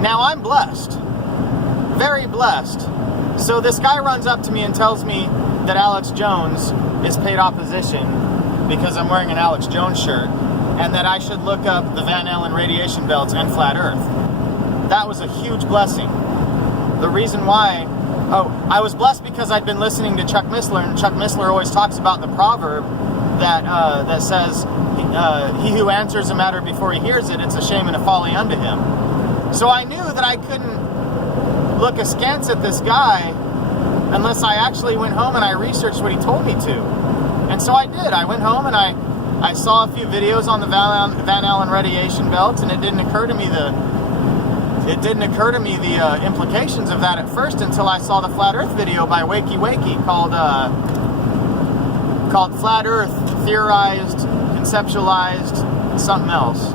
Now I'm blessed, very blessed. So this guy runs up to me and tells me that Alex Jones is paid opposition because I'm wearing an Alex Jones shirt, and that I should look up the Van Allen radiation belts and flat Earth. That was a huge blessing. The reason why, I was blessed because I'd been listening to Chuck Missler, and Chuck Missler always talks about the proverb that says, he who answers a matter before he hears it, it's a shame and a folly unto him. So I knew that I couldn't look askance at this guy unless I actually went home and I researched what he told me to. And so I did. I went home and I saw a few videos on the Van Allen radiation belts, and it didn't occur to me the implications of that at first until I saw the Flat Earth video by Wakey Wakey called Flat Earth Theorized, Conceptualized, something else.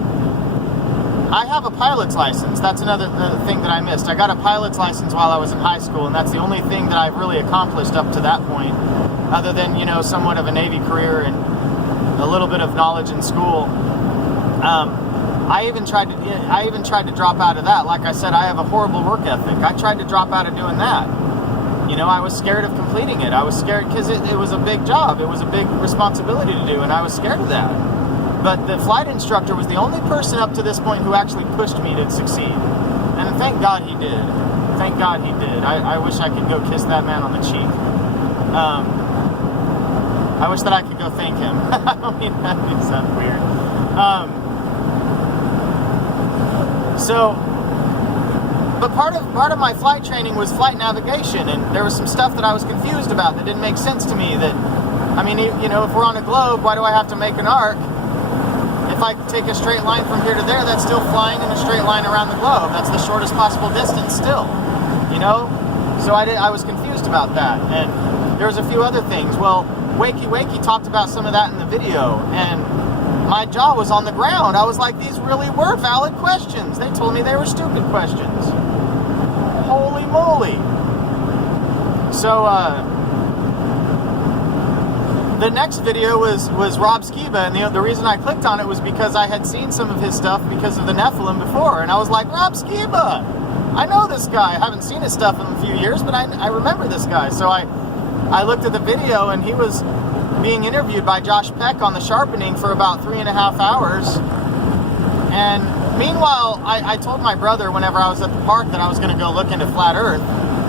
I have a pilot's license. That's another thing that I missed. I got a pilot's license while I was in high school, and that's the only thing that I've really accomplished up to that point, other than, somewhat of a Navy career and a little bit of knowledge in school. I even tried to drop out of that. Like I said, I have a horrible work ethic. I tried to drop out of doing that. I was scared of completing it. I was scared because it was a big job. It was a big responsibility to do, and I was scared of that. But the flight instructor was the only person up to this point who actually pushed me to succeed. And thank God he did. Thank God he did. I wish I could go kiss that man on the cheek. I wish that I could go thank him. I don't mean that to sound weird. But part of my flight training was flight navigation, and there was some stuff that I was confused about that didn't make sense to me. If we're on a globe, why do I have to make an arc? If I take a straight line from here to there, that's still flying in a straight line around the globe. That's the shortest possible distance still, So I was confused about that, and there was a few other things. Well, Wakey Wakey talked about some of that in the video, and my jaw was on the ground. I was like, these really were valid questions. They told me they were stupid questions. Holy moly. So, the next video was Rob Skiba, and the reason I clicked on it was because I had seen some of his stuff because of the Nephilim before, and I was like, Rob Skiba! I know this guy. I haven't seen his stuff in a few years, but I remember this guy. So I looked at the video, and he was being interviewed by Josh Peck on the Sharpening for about 3.5 hours. And meanwhile, I told my brother whenever I was at the park that I was going to go look into Flat Earth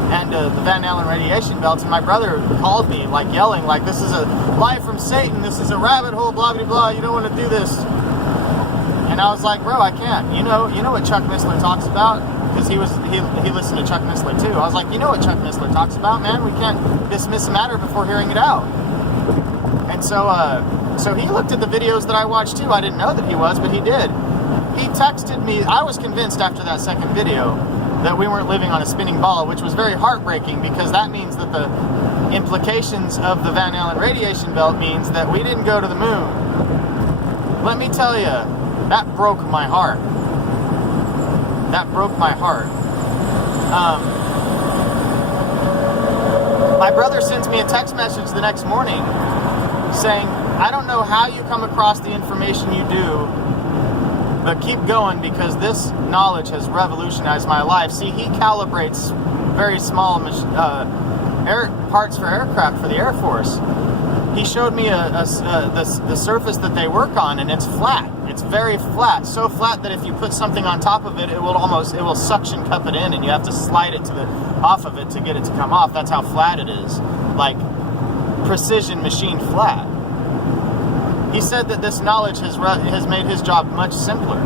and the Van Allen radiation belts, and my brother called me, like yelling, like, this is a lie from Satan, this is a rabbit hole, blah, blah, blah, you don't want to do this. And I was like, bro, I can't. You know what Chuck Missler talks about? Because he listened to Chuck Missler too. I was like, you know what Chuck Missler talks about, man? We can't dismiss a matter before hearing it out. And so he looked at the videos that I watched too. I didn't know that he was, but he did. He texted me. I was convinced after that second video that we weren't living on a spinning ball, which was very heartbreaking because that means that the implications of the Van Allen radiation belt means that we didn't go to the moon. Let me tell you, that broke my heart. That broke my heart. My brother sends me a text message the next morning saying, I don't know how you come across the information you do, but keep going because this knowledge has revolutionized my life. See, he calibrates very small parts for aircraft for the Air Force. He showed me the surface that they work on, and it's flat. It's very flat, so flat that if you put something on top of it, it will suction cup it in, and you have to slide it off of it to get it to come off. That's how flat it is, like precision machine flat. He said that this knowledge has made his job much simpler.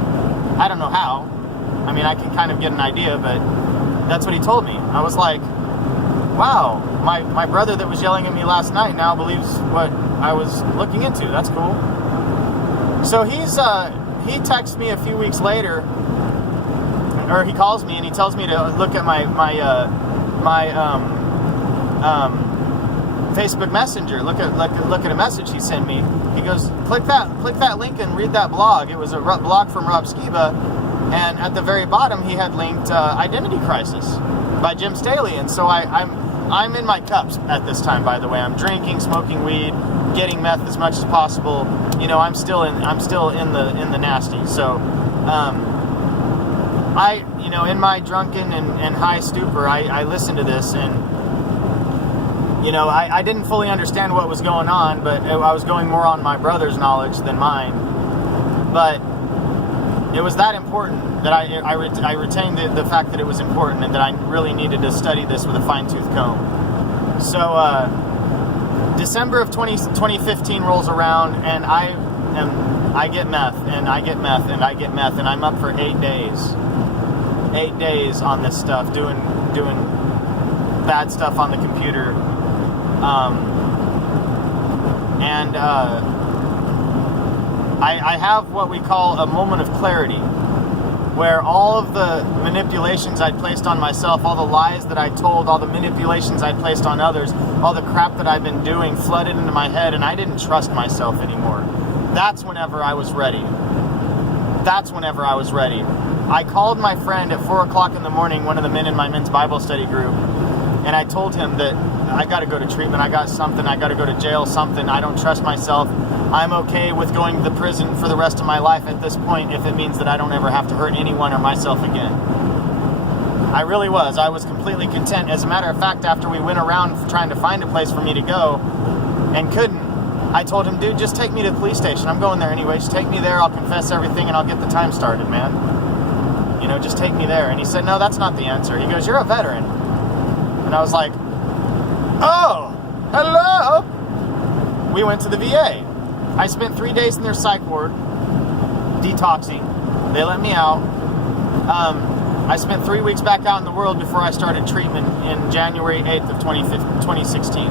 I don't know how. I mean, I can kind of get an idea, but that's what he told me. I was like, wow, my brother that was yelling at me last night now believes what I was looking into. That's cool. So he texts me a few weeks later, or he calls me and he tells me to look at my Facebook Messenger. Look at a message he sent me. He goes, click that link and read that blog. It was a blog from Rob Skiba, and at the very bottom he had linked Identity Crisis by Jim Staley. And so I'm in my cups at this time. By the way, I'm drinking, smoking weed, getting meth as much as possible. I'm still in the nasty. So in my drunken and high stupor, I listened to this, and I didn't fully understand what was going on, but I was going more on my brother's knowledge than mine. But it was that important that I retained the fact that it was important and that I really needed to study this with a fine-tooth comb. So December of 2015 rolls around, and I get meth, and I get meth, and I get meth, and I'm up for 8 days. 8 days on this stuff, doing bad stuff on the computer. I have what we call a moment of clarity, where all of the manipulations I'd placed on myself, all the lies that I told, all the manipulations I'd placed on others, all the crap that I've been doing flooded into my head, and I didn't trust myself anymore. That's whenever I was ready. I called my friend at 4 o'clock in the morning, one of the men in my men's Bible study group, and I told him that I got to go to treatment, I got something, I got to go to jail, something, I don't trust myself. I'm okay with going to the prison for the rest of my life at this point if it means that I don't ever have to hurt anyone or myself again. I really was. I was completely content. As a matter of fact, after we went around trying to find a place for me to go and couldn't, I told him, dude, just take me to the police station. I'm going there anyway. Just take me there. I'll confess everything and I'll get the time started, man. Just take me there. And he said, no, that's not the answer. He goes, you're a veteran. And I was like, oh, hello. We went to the VA. I spent 3 days in their psych ward, detoxing. They let me out. I spent 3 weeks back out in the world before I started treatment in January 8th of 2016.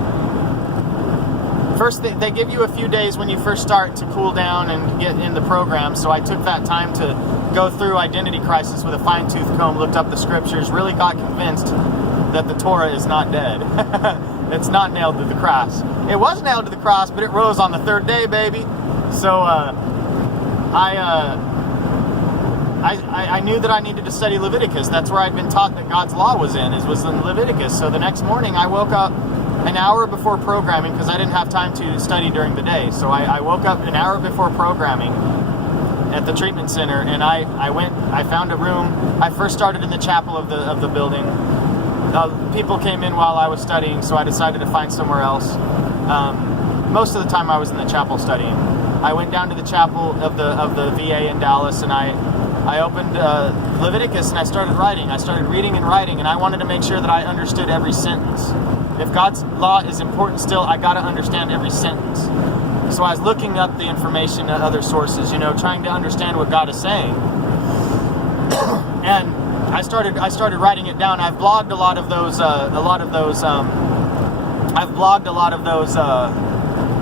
First, they give you a few days when you first start to cool down and get in the program, so I took that time to go through identity crisis with a fine-tooth comb, looked up the scriptures, really got convinced that the Torah is not dead. It's not nailed to the cross. It was nailed to the cross, but it rose on the third day, baby. So I knew that I needed to study Leviticus. That's where I'd been taught that God's law was in Leviticus. So the next morning I woke up an hour before programming because I didn't have time to study during the day. So I woke up an hour before programming at the treatment center, and I found a room. I first started in the chapel of the building. People came in while I was studying, so I decided to find somewhere else. Most of the time I was in the chapel studying. I went down to the chapel of the VA in Dallas, and I opened Leviticus and I started writing. I started reading and writing, and I wanted to make sure that I understood every sentence. If God's law is important still, I got to understand every sentence. So I was looking up the information at other sources, trying to understand what God is saying. And I started writing it down. I've blogged a lot of those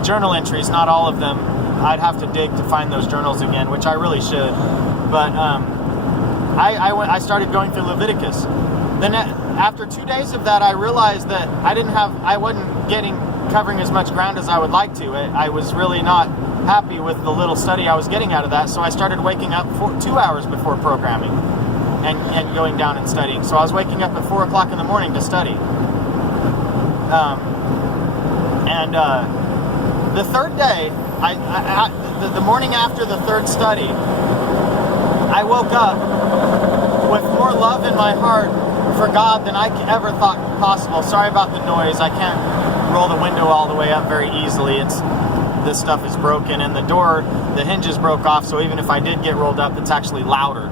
journal entries, not all of them. I'd have to dig to find those journals again, which I really should. But I started going through Leviticus. Then after 2 days of that, I realized that I wasn't covering as much ground as I would like to. I was really not happy with the little study I was getting out of that, so I started waking up 2 hours before programming and going down and studying. So I was waking up at 4 o'clock in the morning to study. The third day, the morning after the third study, I woke up with more love in my heart for God than I ever thought possible. Sorry about the noise. I can't roll the window all the way up very easily. This stuff is broken, and the hinges broke off, so even if I did get rolled up, it's actually louder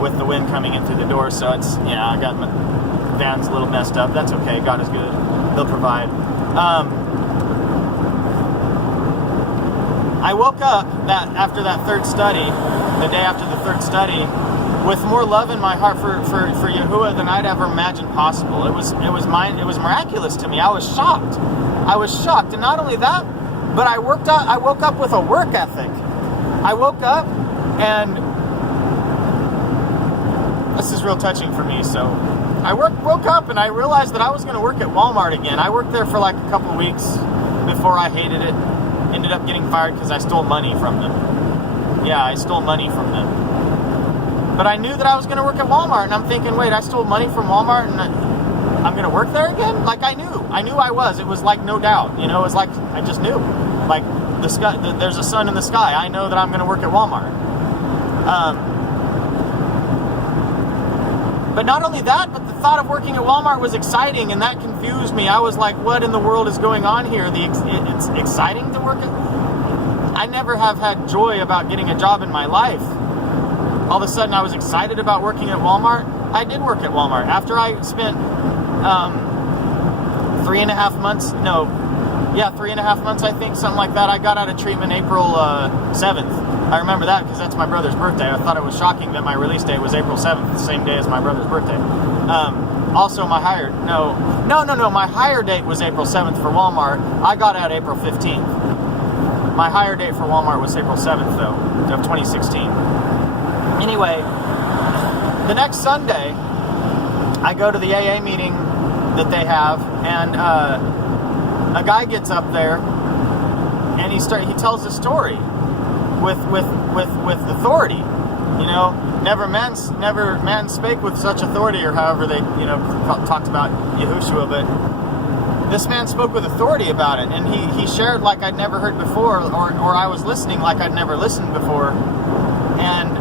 with the wind coming in through the door. So I got my van's a little messed up. That's okay. God is good. He'll provide. I woke up after that third study, the day after the third study, with more love in my heart for Yahuwah than I'd ever imagined possible. It was miraculous to me. I was shocked. And not only that, but I woke up with a work ethic. I woke up, and this is real touching for me. So I woke up and I realized that I was going to work at Walmart again. I worked there for like a couple weeks before I hated it. Ended up getting fired because I stole money from them. Yeah, I stole money from them. But I knew that I was going to work at Walmart, and I'm thinking, wait, I stole money from Walmart, and I'm going to work there again? Like, I knew I was. It was like no doubt. It was like I just knew. Like the sky, there's a sun in the sky. I know that I'm going to work at Walmart. But not only that, but the thought of working at Walmart was exciting, and that confused me. I was like, what in the world is going on here? It's exciting to work at... I never have had joy about getting a job in my life. All of a sudden, I was excited about working at Walmart. I did work at Walmart. After I spent 3.5 months, 3.5 months, I think, something like that. I got out of treatment April 7th. I remember that because that's my brother's birthday. I thought it was shocking that my release date was April 7th, the same day as my brother's birthday. Also, my hire date was April 7th for Walmart. I got out April 15th. My hire date for Walmart was April 7th, though, of 2016. Anyway, the next Sunday, I go to the AA meeting that they have, and a guy gets up there, and he tells a story with authority. You know, never man spake with such authority, or however they, talked about Yahushua, but this man spoke with authority about it, and he shared like I'd never heard before, or I was listening like I'd never listened before. And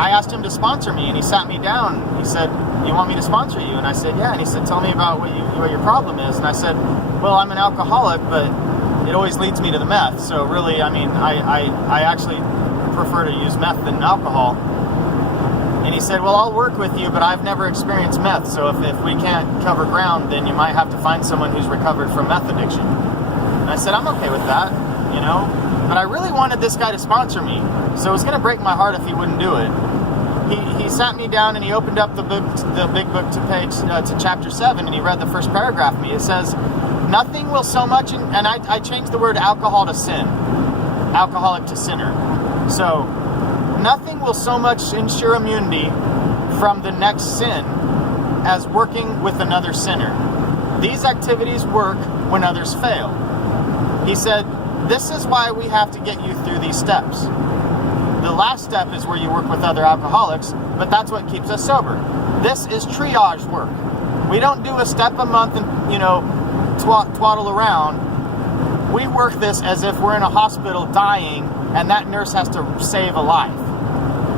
I asked him to sponsor me, and he sat me down. He said, "You want me to sponsor you?" And I said, "Yeah." And he said, "Tell me about what your problem is." And I said, "Well, I'm an alcoholic, but it always leads me to the meth. So really, I mean, I actually prefer to use meth than alcohol." And he said, "Well, I'll work with you, but I've never experienced meth. So if we can't cover ground, then you might have to find someone who's recovered from meth addiction." And I said, "I'm okay with that, But I really wanted this guy to sponsor me. So it was going to break my heart if he wouldn't do it. He sat me down and he opened up the big book to chapter 7, and he read the first paragraph to me. It says, "Nothing will so much," and I changed the word alcohol to sin. Alcoholic to sinner. So, "Nothing will so much ensure immunity from the next sin as working with another sinner. These activities work when others fail." He said, "This is why we have to get you through these steps. The last step is where you work with other alcoholics, but that's what keeps us sober. This is triage work. We don't do a step a month and, twaddle around. We work this as if we're in a hospital dying and that nurse has to save a life."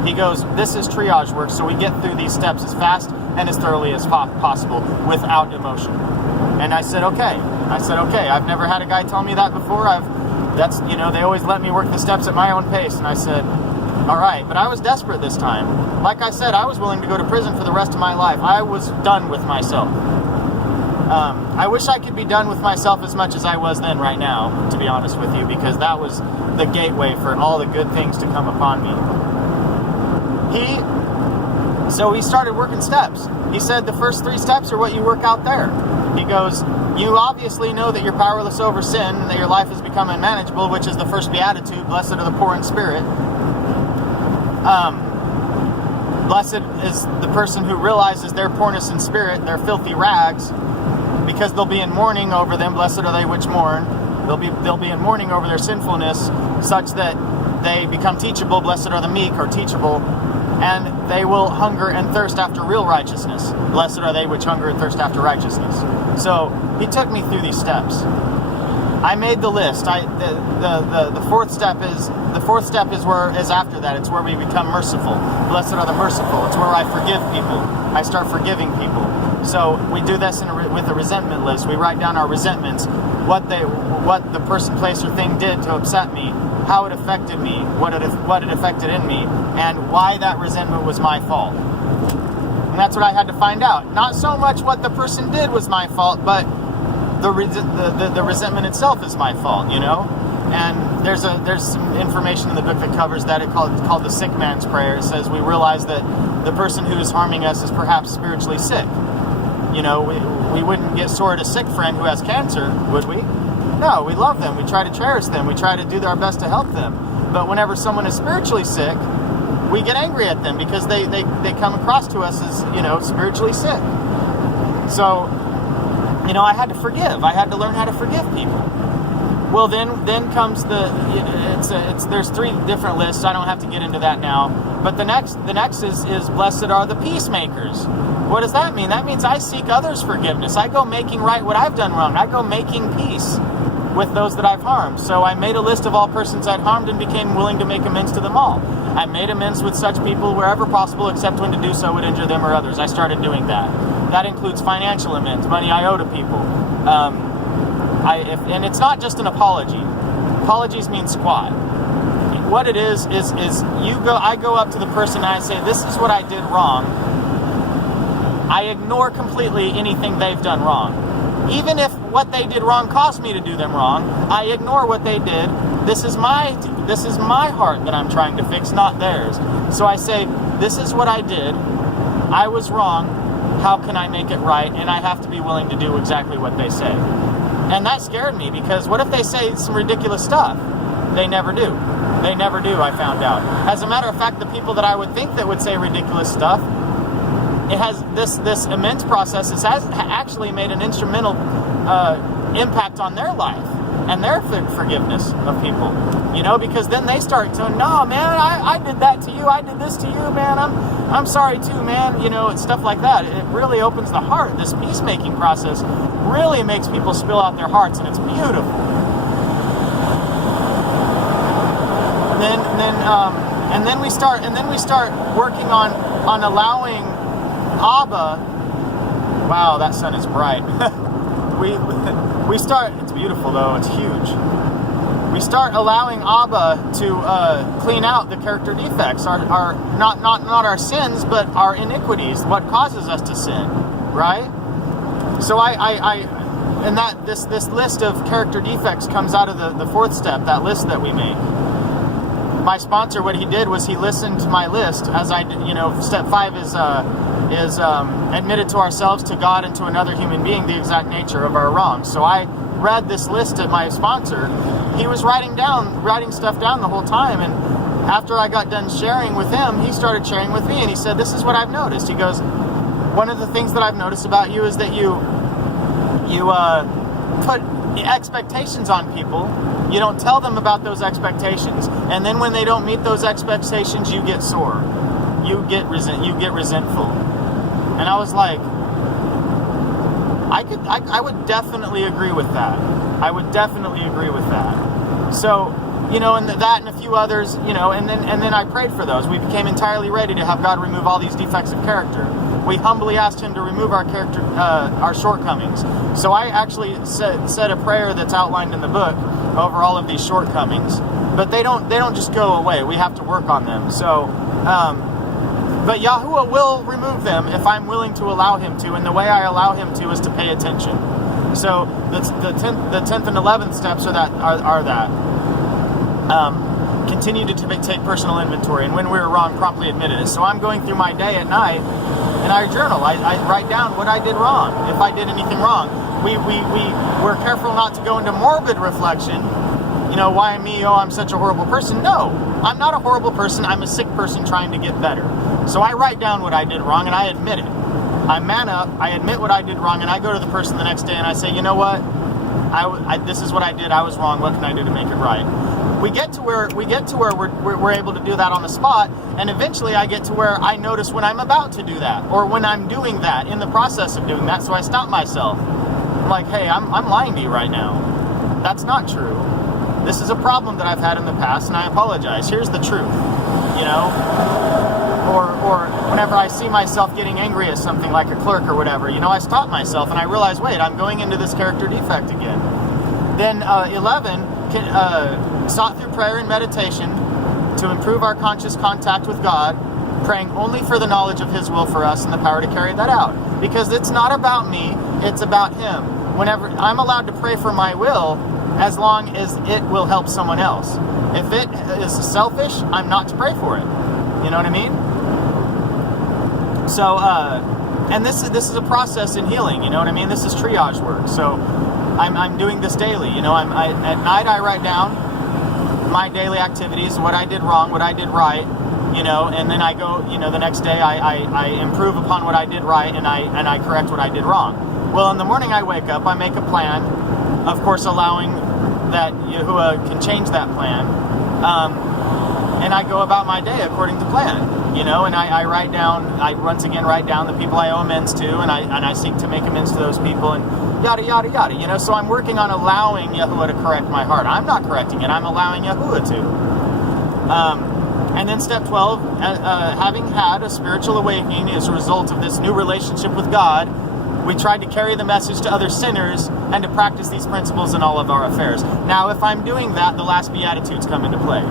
He goes, "This is triage work, so we get through these steps as fast and as thoroughly as possible without emotion." And I said, okay. I've never had a guy tell me that before. They always let me work the steps at my own pace. And I said, all right. But I was desperate this time. Like I said, I was willing to go to prison for the rest of my life. I was done with myself. I wish I could be done with myself as much as I was then right now, to be honest with you, because that was the gateway for all the good things to come upon me. So he started working steps. He said the first 3 steps are what you work out there. He goes, "You obviously know that you're powerless over sin, and that your life has become unmanageable," which is the first beatitude. Blessed are the poor in spirit. Blessed is the person who realizes their poorness in spirit, their filthy rags, because they'll be in mourning over them. Blessed are they which mourn. They'll be in mourning over their sinfulness, such that they become teachable. Blessed are the meek, or teachable, and they will hunger and thirst after real righteousness. Blessed are they which hunger and thirst after righteousness. So he took me through these steps. I made the list. The fourth step is after that. It's where we become merciful. Blessed are the merciful. It's where I forgive people. I start forgiving people. So we do this with a resentment list. We write down our resentments, what the person, place, or thing did to upset me, how it affected me, what it affected in me, and why that resentment was my fault. And that's what I had to find out. Not so much what the person did was my fault, but the resentment itself is my fault, And there's some information in the book that covers that. It's called the sick man's prayer. It says we realize that the person who is harming us is perhaps spiritually sick. We wouldn't get sore at a sick friend who has cancer, would we? No, we love them. We try to cherish them. We try to do our best to help them. But whenever someone is spiritually sick, we get angry at them because they come across to us as, spiritually sick. So, I had to forgive. I had to learn how to forgive people. Well, then comes there's 3 different lists. I don't have to get into that now. But the next is blessed are the peacemakers. What does that mean? That means I seek others' forgiveness. I go making right what I've done wrong. I go making peace with those that I've harmed. So I made a list of all persons I'd harmed and became willing to make amends to them all. I made amends with such people wherever possible, except when to do so would injure them or others. I started doing that. That includes financial amends, money I owe to people. And it's not just an apology. Apologies mean squat. What it is I go up to the person and I say, this is what I did wrong. I ignore completely anything they've done wrong. Even if what they did wrong caused me to do them wrong, I ignore what they did. This is my heart that I'm trying to fix, not theirs. So I say, this is what I did. I was wrong. How can I make it right? And I have to be willing to do exactly what they say. And that scared me, because what if they say some ridiculous stuff? They never do. They never do, I found out. As a matter of fact, the people that I would think that would say ridiculous stuff, it has this immense process has actually made an instrumental impact on their life and their forgiveness of people. Because then they start to, no, man, I did that to you. I did this to you, man. I'm sorry too, man. It's stuff like that. It really opens the heart. This peacemaking process really makes people spill out their hearts, and it's beautiful. And then we start working on allowing Abba. Wow, that sun is bright. we start. It's beautiful though. It's huge. We start allowing Abba to clean out the character defects, our not our sins, but our iniquities, what causes us to sin, right? So and that this list of character defects comes out of the fourth step, that list that we made. My sponsor, what he did was he listened to my list as I did. Step 5 is admitted to ourselves, to God, and to another human being the exact nature of our wrongs. So I read this list at my sponsor. He was writing stuff down the whole time, and after I got done sharing with him, he started sharing with me, and he said, this is what I've noticed. He goes, one of the things that I've noticed about you is that you put expectations on people. You don't tell them about those expectations, and then when they don't meet those expectations, you get sore. You get resentful. And I was like, I would definitely agree with that. I would definitely agree with that. So, and that and a few others, and then I prayed for those. We became entirely ready to have God remove all these defects of character. We humbly asked Him to remove our shortcomings. So I actually said a prayer that's outlined in the book over all of these shortcomings, but they don't just go away. We have to work on them. So, but Yahuwah will remove them if I'm willing to allow Him to, and the way I allow Him to is to pay attention. So the 10th and 11th steps are that. Continue to take personal inventory, and when we were wrong, promptly admit it. So I'm going through my day at night, and I journal. I write down what I did wrong, if I did anything wrong. We're careful not to go into morbid reflection. Why me? Oh, I'm such a horrible person. No, I'm not a horrible person. I'm a sick person trying to get better. So I write down what I did wrong, and I admit it. I man up, I admit what I did wrong, and I go to the person the next day and I say, you know what? This is what I did. I was wrong. What can I do to make it right? We get to where we're able to do that on the spot, and eventually I get to where I notice when I'm about to do that, or when I'm doing that, in the process of doing that, so I stop myself. I'm like, hey, I'm lying to you right now. That's not true. This is a problem that I've had in the past, and I apologize. Here's the truth, Or whenever I see myself getting angry at something like a clerk or whatever, I stop myself and I realize, wait, I'm going into this character defect again. Then 11, sought through prayer and meditation to improve our conscious contact with God, praying only for the knowledge of His will for us and the power to carry that out. Because it's not about me, it's about Him. Whenever I'm allowed to pray for my will, as long as it will help someone else. If it is selfish, I'm not to pray for it. You know what I mean? So, and this is a process in healing. You know what I mean? This is triage work. So, I'm doing this daily. At night I write down my daily activities, what I did wrong, what I did right. And then I go. The next day I improve upon what I did right, and I correct what I did wrong. Well, in the morning I wake up, I make a plan. Of course, allowing that Yahuwah can change that plan. And I go about my day according to plan, and I write down, once again write down the people I owe amends to, and I seek to make amends to those people, and yada, yada, yada, so I'm working on allowing Yahuwah to correct my heart. I'm not correcting it, I'm allowing Yahuwah to. And then step 12, having had a spiritual awakening as a result of this new relationship with God, we tried to carry the message to other sinners and to practice these principles in all of our affairs. Now, if I'm doing that, the last Beatitudes come into play.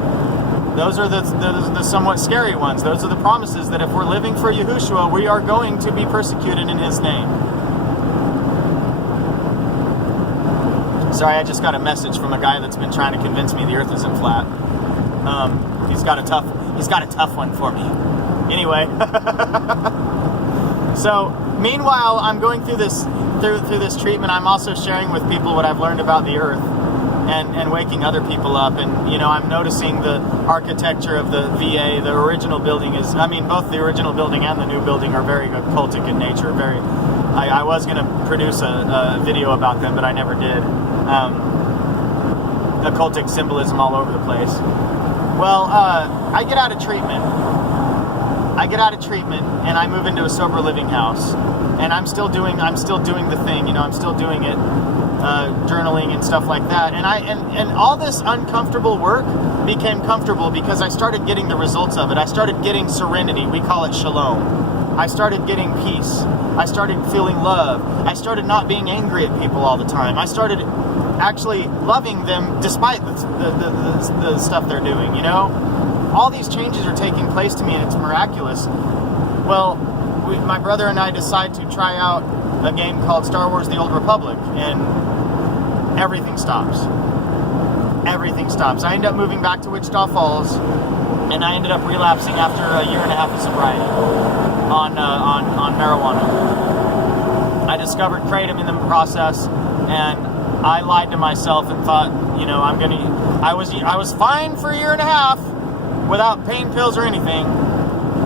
Those are the somewhat scary ones. Those are the promises that if we're living for Yahushua, we are going to be persecuted in His name. Sorry, I just got a message from a guy that's been trying to convince me the earth isn't flat. He's got a tough one for me. Anyway, so meanwhile, I'm going through this treatment. I'm also sharing with people what I've learned about the earth and waking other people up. And I'm noticing the architecture of the VA. The original building is, both the original building and the new building are very occultic in nature. I was going to produce a video about them, but I never did. Occultic symbolism all over the place. Well, I get out of treatment. And I move into a sober living house. And I'm still doing the thing, I'm still doing it, journaling and stuff like that. And all this uncomfortable work became comfortable because I started getting the results of it. I started getting serenity. We call it shalom. I started getting peace. I started feeling love. I started not being angry at people all the time. I started actually loving them despite the stuff they're doing, All these changes are taking place to me, and it's miraculous. Well, my brother and I decide to try out a game called Star Wars: The Old Republic, and everything stops. Everything stops. I end up moving back to Wichita Falls, and I ended up relapsing after a year and a half of sobriety on marijuana. I discovered kratom in the process, and I lied to myself and thought, I was fine for a year and a half without pain pills or anything,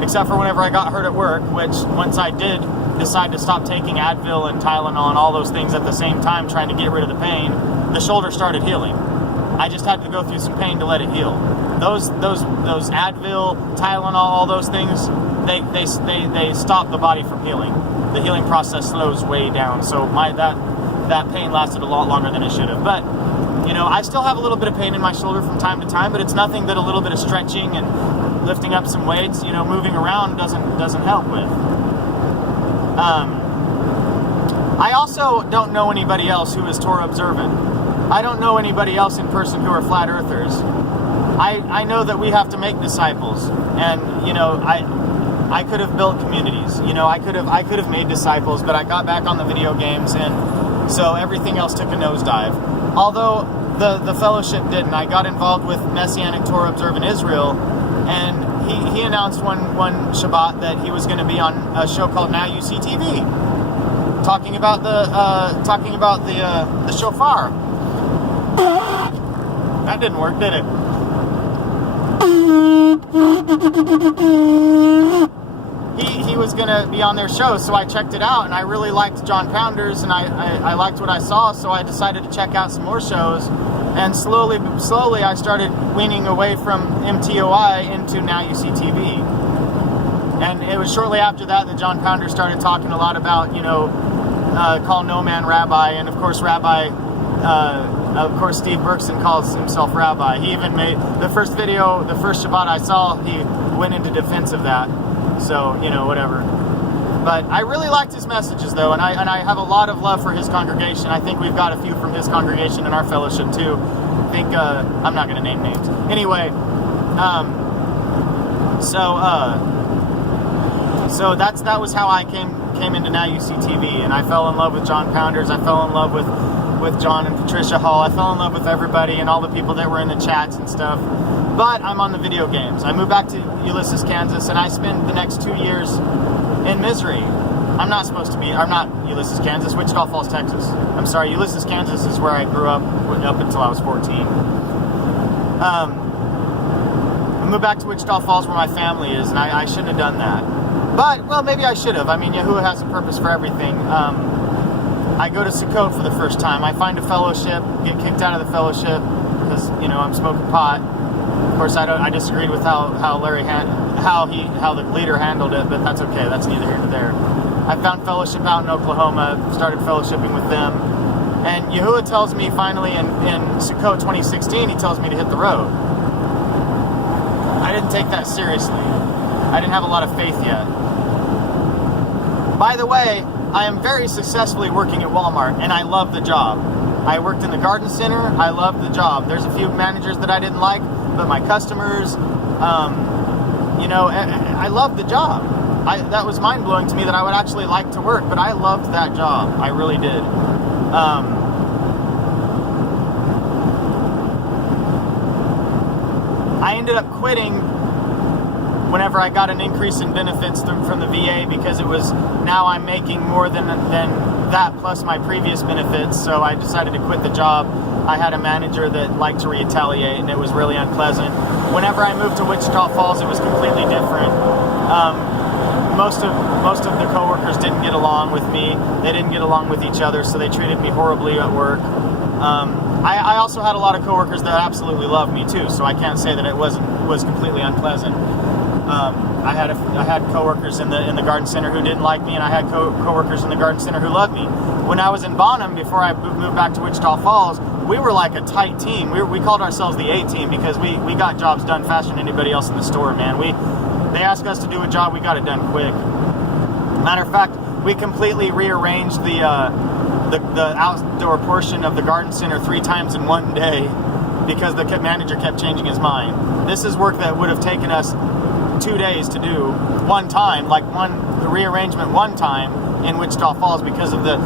except for whenever I got hurt at work, which once I did decide to stop taking Advil and Tylenol and all those things at the same time, trying to get rid of the pain, the shoulder started healing. I just had to go through some pain to let it heal. Those Advil, Tylenol, all those things, they stop the body from healing. The healing process slows way down. So that pain lasted a lot longer than it should have. But I still have a little bit of pain in my shoulder from time to time, but it's nothing that a little bit of stretching and lifting up some weights, moving around doesn't help with. I also don't know anybody else who is Torah observant. I don't know anybody else in person who are flat earthers. I know that we have to make disciples, and I could have built communities. I could have made disciples, but I got back on the video games, and so everything else took a nosedive. Although the fellowship didn't. I got involved with Messianic Torah Observant Israel, and he announced one Shabbat that he was going to be on a show called Now You See TV, talking about the shofar. That didn't work, did it? He was going to be on their show, so I checked it out, and I really liked John Pounders, and I liked what I saw, so I decided to check out some more shows, and slowly I started weaning away from MTOI into Now You See TV. And it was shortly after that John Pounders started talking a lot about, call no man rabbi, and of course Steve Berkson calls himself rabbi. He even made the first Shabbat I saw, he went into defense of that. So, whatever. But I really liked his messages, though, and I have a lot of love for his congregation. I think we've got a few from his congregation in our fellowship, too. I think, I'm not going to name names. Anyway, so that was how I came into Now You See TV, and I fell in love with John Pounders. I fell in love with John and Patricia Hall. I fell in love with everybody and all the people that were in the chats and stuff. But I'm on the video games. I moved back to Ulysses, Kansas, and I spent the next 2 years in misery. I'm not Ulysses, Kansas, Wichita Falls, Texas. I'm sorry, Ulysses, Kansas is where I grew up until I was 14. I moved back to Wichita Falls where my family is, and I shouldn't have done that. But, well, maybe I should have. Yahuwah has a purpose for everything. I go to Sukkot for the first time. I find a fellowship, get kicked out of the fellowship because, I'm smoking pot. Of course, I disagreed with how the leader handled it, but that's okay. That's neither here nor there. I found fellowship out in Oklahoma, started fellowshipping with them, and Yahuwah tells me finally in Sukkot 2016, he tells me to hit the road. I didn't take that seriously. I didn't have a lot of faith yet. By the way, I am very successfully working at Walmart, and I love the job. I worked in the garden center. I loved the job. There's a few managers that I didn't like, but my customers, I loved the job. That was mind-blowing to me that I would actually like to work, but I loved that job. I really did. I ended up quitting whenever I got an increase in benefits from the VA, because it was, now I'm making more than that plus my previous benefits, so I decided to quit the job. I had a manager that liked to retaliate, and it was really unpleasant. Whenever I moved to Wichita Falls, it was completely different. Most of the coworkers didn't get along with me. They didn't get along with each other, so they treated me horribly at work. I also had a lot of coworkers that absolutely loved me too, so I can't say that it was completely unpleasant. I had coworkers in the garden center who didn't like me, and I had coworkers in the garden center who loved me. When I was in Bonham, before I moved back to Wichita Falls, we were like a tight team. We called ourselves the A-team because we got jobs done faster than anybody else in the store, man. They asked us to do a job, we got it done quick. Matter of fact, we completely rearranged the outdoor portion of the garden center 3 times in one day because the manager kept changing his mind. This is work that would have taken us 2 days to do one time, the rearrangement one time in Wichita Falls, because of the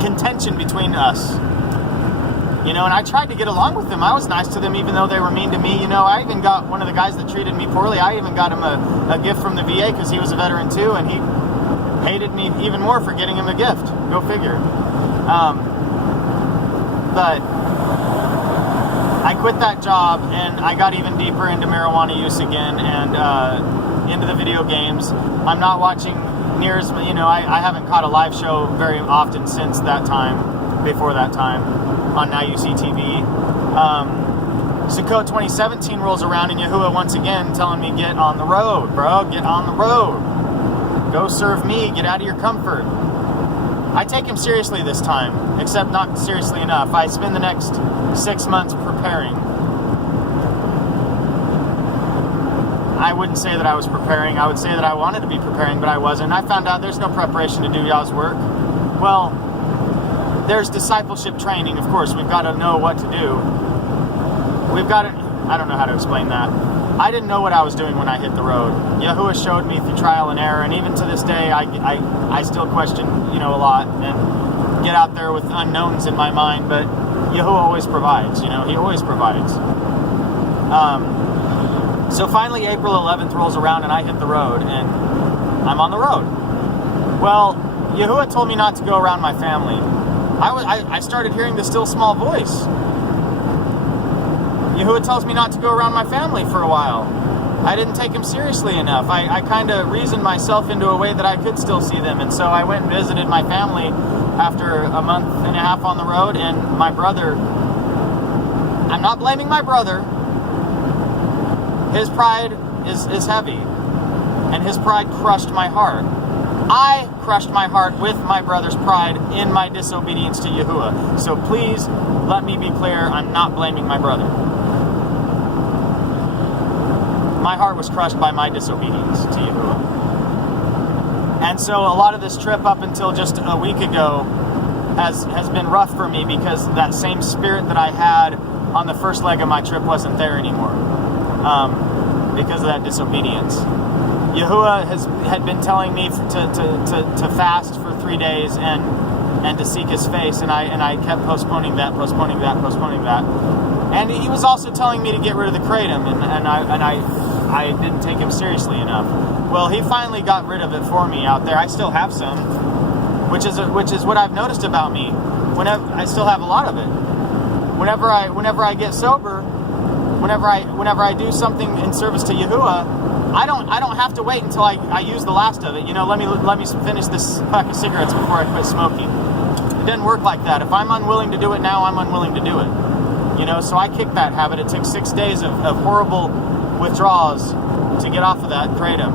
contention between us. And I tried to get along with them. I was nice to them even though they were mean to me. I even got one of the guys that treated me poorly, I even got him a gift from the VA because he was a veteran too, and he hated me even more for getting him a gift. Go figure. But I quit that job, and I got even deeper into marijuana use again, and into the video games. I'm not watching near as, I haven't caught a live show very often since that time, before that time, on Now You See TV. Sukkot 2017 rolls around, and Yahuwah once again telling me, get on the road, bro, get on the road. Go serve me, get out of your comfort. I take him seriously this time, except not seriously enough. I spend the next 6 months preparing. I wouldn't say that I was preparing. I would say that I wanted to be preparing, but I wasn't. I found out there's no preparation to do y'all's work. Well, there's discipleship training, of course. We've got to know what to do. We've got to, I don't know how to explain that. I didn't know what I was doing when I hit the road. Yahuwah showed me through trial and error, and even to this day, I still question, a lot, and get out there with unknowns in my mind, but Yahuwah always provides, He always provides. So finally, April 11th rolls around, and I hit the road, and I'm on the road. Well, Yahuwah told me not to go around my family. I started hearing the still small voice. Yahuwah tells me not to go around my family for a while. I didn't take him seriously enough. I kind of reasoned myself into a way that I could still see them, and so I went and visited my family after a month and a half on the road, and my brother, I'm not blaming my brother, his pride is heavy, and his pride crushed my heart. I crushed my heart with my brother's pride in my disobedience to Yahuwah. So please, let me be clear, I'm not blaming my brother. My heart was crushed by my disobedience to Yahuwah. And so a lot of this trip up until just a week ago has been rough for me, because that same spirit that I had on the first leg of my trip wasn't there anymore, because of that disobedience. Yahuwah had been telling me to fast for 3 days and to seek His face, and I kept postponing that. And He was also telling me to get rid of the kratom, and I didn't take Him seriously enough. Well, He finally got rid of it for me out there. I still have some, which is what I've noticed about me. I still have a lot of it. Whenever I get sober, whenever I do something in service to Yahuwah, I don't have to wait until I use the last of it. Let me finish this pack of cigarettes before I quit smoking. It doesn't work like that. If I'm unwilling to do it now, I'm unwilling to do it. So I kicked that habit. It took 6 days of horrible withdrawals to get off of that kratom.